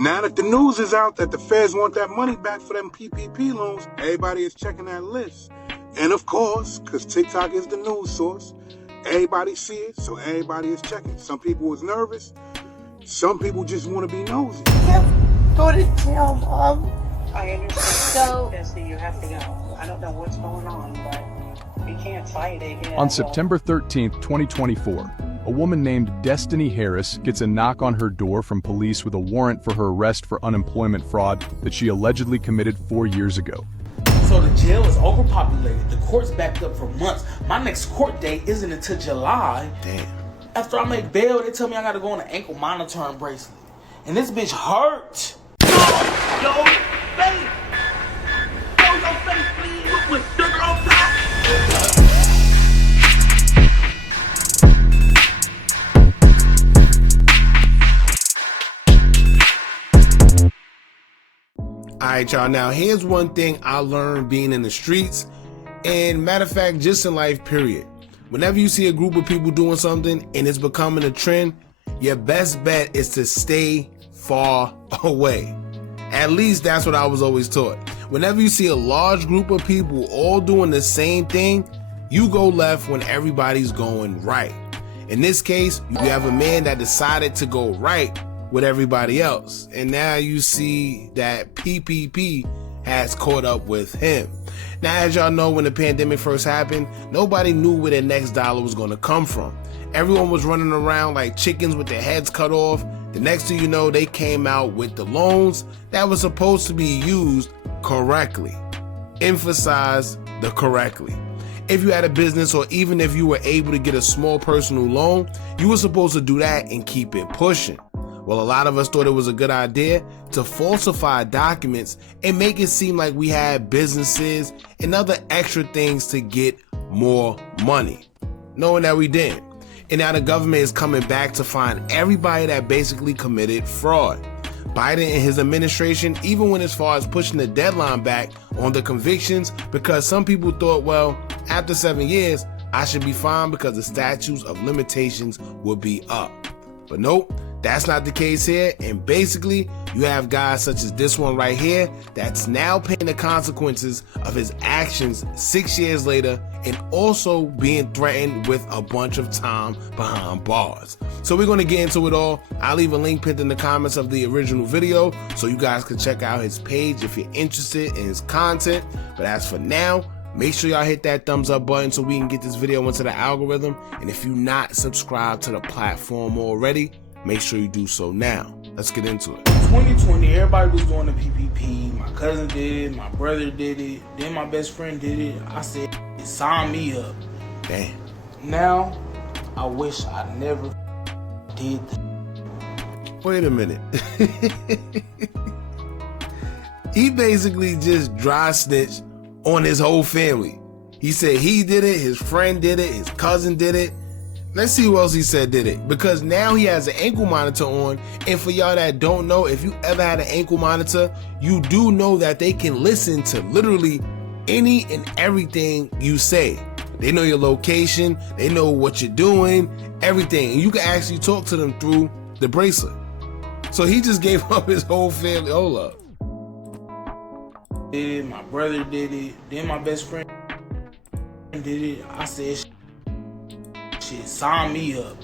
Now that the news is out that the feds want that money back for them PPP loans, everybody is checking that list. And of course, because TikTok is the news source, everybody see it, so everybody is checking. Some people was nervous. Some people just want to be nosy. Go to jail, Mom. I understand. So you have to go. I don't know what's going on, but we can't fight it. On September 13th, 2024, a woman named Destiny Harris gets a knock on her door from police with a warrant for her arrest for unemployment fraud that she allegedly committed 4 years ago. So the jail is overpopulated. The court's backed up for months. My next court date isn't until July. Damn. After I make bail, they tell me I gotta go on an ankle monitoring bracelet. And this bitch hurt. Yo, face! Yo, your face, please! With sugar on top! Alright, y'all, now here's one thing I learned being in the streets, and matter of fact, just in life, period. Whenever you see a group of people doing something and it's becoming a trend, your best bet is to stay far away. At least that's what I was always taught. Whenever you see a large group of people all doing the same thing, you go left when everybody's going right. In this case, you have a man that decided to go right with everybody else. And now you see that PPP has caught up with him. Now, as y'all know, when the pandemic first happened, nobody knew where their next dollar was going to come from. Everyone was running around like chickens with their heads cut off. The next thing you know, they came out with the loans that were supposed to be used correctly. Emphasize the correctly. If you had a business, or even if you were able to get a small personal loan, you were supposed to do that and keep it pushing. Well, a lot of us thought it was a good idea to falsify documents and make it seem like we had businesses and other extra things to get more money, knowing that we didn't. And now the government is coming back to find everybody that basically committed fraud. Biden and his administration even went as far as pushing the deadline back on the convictions, because some people thought, well, after 7 years, I should be fine because the statutes of limitations will be up. But nope. That's not the case here, and basically you have guys such as this one right here that's now paying the consequences of his actions 6 years later, and also being threatened with a bunch of time behind bars. So we're going to get into it all. I'll leave a link pinned in the comments of the original video so you guys can check out his page if you're interested in his content. But as for now, make sure y'all hit that thumbs up button so we can get this video into the algorithm. And if you're not subscribed to the platform already, make sure you do so now. Let's get into it. 2020, everybody was doing the PPP. My cousin did it, my brother did it, then my best friend did it. I said, sign me up. Damn. Now, I wish I never did that. Wait a minute. He basically just dry snitched on his whole family. He said he did it, his friend did it, his cousin did it. Let's see who else he said did it, because now he has an ankle monitor on. And for y'all that don't know, if you ever had an ankle monitor, you do know that they can listen to literally any and everything you say. They know your location, they know what you're doing, everything. And you can actually talk to them through the bracelet. So he just gave up his whole family. Hold up. My brother did it, then my best friend did it. I said, shit, sign me up.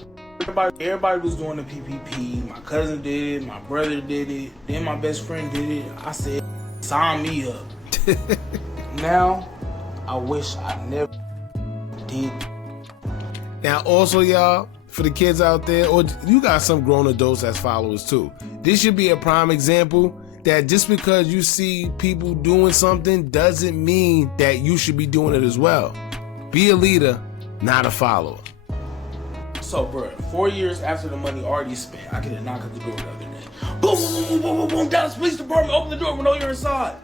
Everybody was doing the PPP. My cousin did it, my brother did it, then my best friend did it. I said, sign me up. Now, I wish I never did. Now also, y'all, for the kids out there, or you got some grown adults as followers too, this should be a prime example that just because you see people doing something doesn't mean that you should be doing it as well. Be a leader, not a follower. So, bro, 4 years after the money already spent, I get a knock at the door the other day. Boom, boom, boom, boom, boom, boom, Dallas Police Department, open the door, we know you're inside.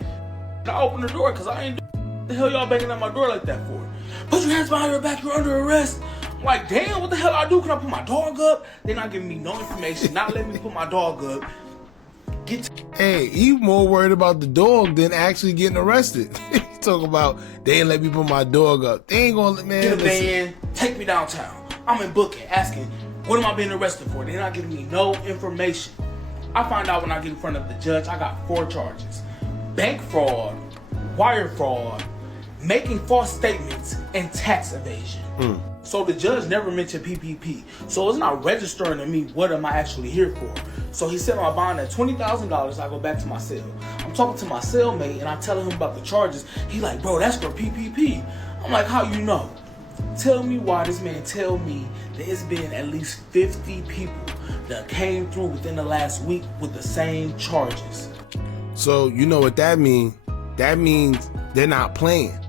And I open the door because I ain't what the hell y'all banging at my door like that for? Put your hands behind your back, you're under arrest. I'm like, damn, what the hell I do? Can I put my dog up? They're not giving me no information, not letting me put my dog up. Hey, he more worried about the dog than actually getting arrested. He talking about, they ain't let me put my dog up. They ain't gonna, man. Get a van, take me downtown. I'm in booking, asking, what am I being arrested for? They're not giving me no information. I find out when I get in front of the judge, I got 4 charges. Bank fraud, wire fraud, making false statements, and tax evasion. So the judge never mentioned PPP. So it's not registering to me what am I actually here for. So he said I'm buying at $20,000. I go back to my cell. I'm talking to my cellmate and I'm telling him about the charges. He like, bro, that's for PPP. I'm like, how you know? Tell me why this man tell me that it's been at least 50 people that came through within the last week with the same charges. So you know what that means? That means they're not playing.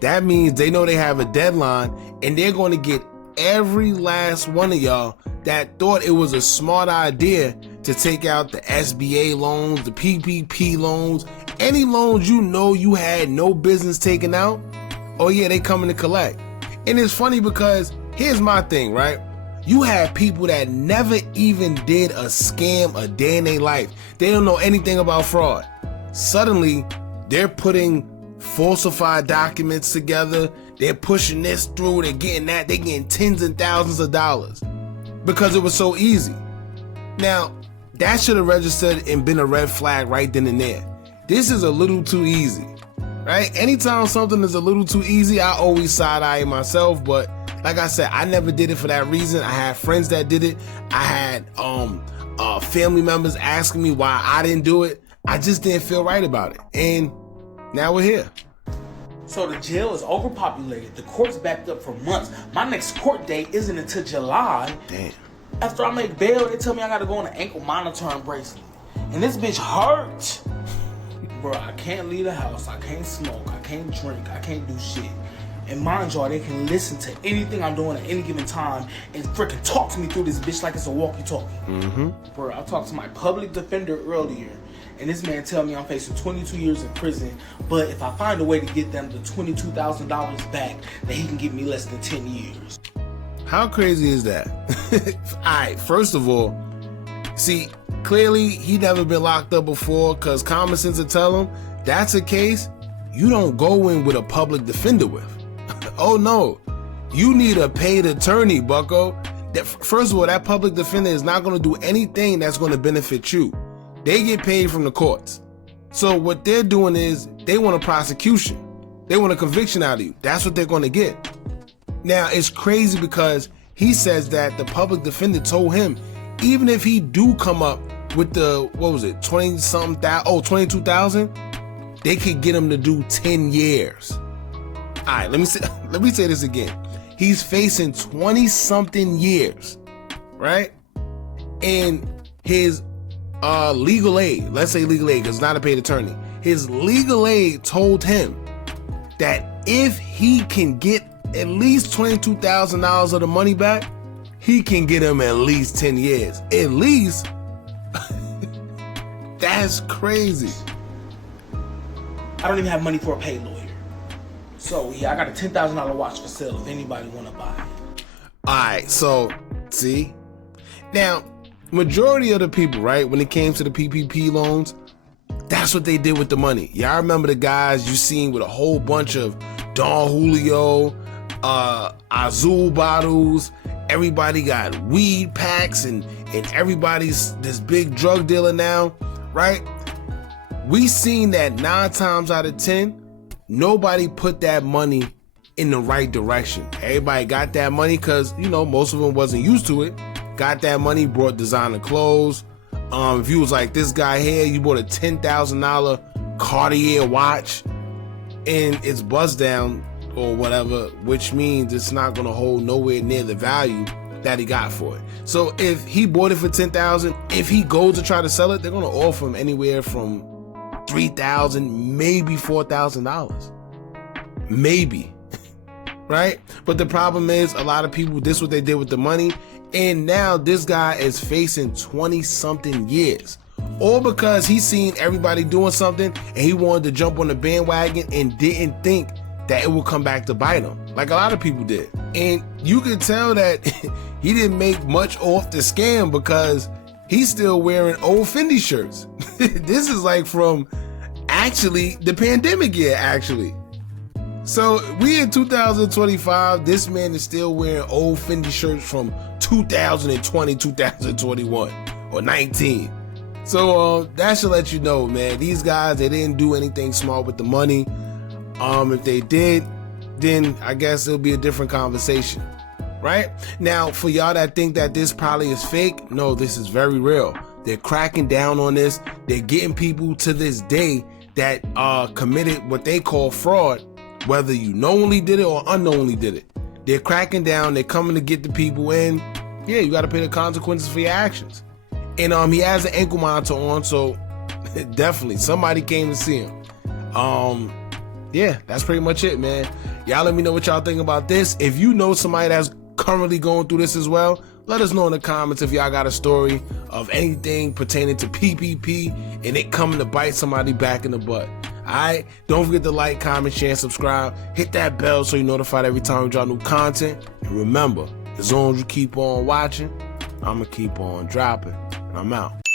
That means they know they have a deadline and they're going to get every last one of y'all that thought it was a smart idea to take out the SBA loans, the PPP loans, any loans you know you had no business taking out. Oh yeah, they coming to collect. And it's funny because here's my thing, right? You have people that never even did a scam a day in their life. They don't know anything about fraud. Suddenly, they're putting falsified documents together. They're pushing this through. They're getting that. They're getting tens and thousands of dollars because it was so easy. Now, that should have registered and been a red flag right then and there. This is a little too easy, right? Anytime something is a little too easy, I always side-eye myself. But like I said, I never did it for that reason. I had friends that did it. I had family members asking me why I didn't do it. I just didn't feel right about it. And now we're here. So the jail is overpopulated. The court's backed up for months. My next court date isn't until July. Damn. After I make bail, they tell me I gotta go on an ankle monitoring bracelet. And this bitch hurt. Bro, I can't leave the house. I can't smoke. I can't drink. I can't do shit. And mind y'all, they can listen to anything I'm doing at any given time and freaking talk to me through this bitch like it's a walkie-talkie. Bro, I talked to my public defender earlier, and this man tell me I'm facing 22 years in prison, but if I find a way to get them the $22,000 back, then he can give me less than 10 years. How crazy is that? Alright, first of all, see, clearly he never been locked up before because common sense will tell him that's a case you don't go in with a public defender with. Oh no, you need a paid attorney, bucko. First of all, that public defender is not going to do anything that's going to benefit you. They get paid from the courts. So what they're doing is they want a prosecution. They want a conviction out of you. That's what they're going to get. Now, it's crazy because he says that the public defender told him, even if he do come up with the, 22,000, they could get him to do 10 years. All right, let me say this again. He's facing 20-something years, right? And his legal aid, let's say legal aid, because it's not a paid attorney. His legal aid told him that if he can get at least $22,000 of the money back, he can get him at least 10 years. At least. That's crazy. I don't even have money for a paid lawyer. So yeah, I got a $10,000 watch for sale if anybody want to buy it. Alright, so see? Now, majority of the people, right, when it came to the PPP loans, that's what they did with the money. Y'all remember the guys you seen with a whole bunch of Don Julio, Azul bottles, everybody got weed packs and everybody's this big drug dealer now, right? We seen that 9 times out of 10, nobody put that money in the right direction. Everybody got that money because, most of them wasn't used to it. Got that money, brought designer clothes. If you was like this guy here, you bought a $10,000 Cartier watch and it's bust down or whatever, which means it's not going to hold nowhere near the value that he got for it. So if he bought it for $10,000, if he goes to try to sell it, they're going to offer him anywhere from $3,000, maybe $4,000, maybe, right? But the problem is a lot of people, this is what they did with the money. And now this guy is facing 20-something years, all because he seen everybody doing something and he wanted to jump on the bandwagon and didn't think that it would come back to bite him, like a lot of people did. And you can tell that he didn't make much off the scam because he's still wearing old Fendi shirts. This is like from actually the pandemic year, actually. So we in 2025, this man is still wearing old Fendi shirts from 2020, 2021, or 19. So that should let you know, man, these guys, they didn't do anything smart with the money. If they did, then I guess it'll be a different conversation, right? Now, for y'all that think that this probably is fake, no, this is very real. They're cracking down on this. They're getting people to this day that committed what they call fraud, whether you knowingly did it or unknowingly did it. They're cracking down. They're coming to get the people in. Yeah, you got to pay the consequences for your actions. And he has an ankle monitor on, so definitely somebody came to see him. Yeah, that's pretty much it, man. Y'all let me know what y'all think about this. If you know somebody that's currently going through this as well, let us know in the comments if y'all got a story of anything pertaining to PPP and it coming to bite somebody back in the butt. Alright, don't forget to like, comment, share, and subscribe. Hit that bell so you're notified every time we drop new content. And remember, as long as you keep on watching, I'ma keep on dropping. I'm out.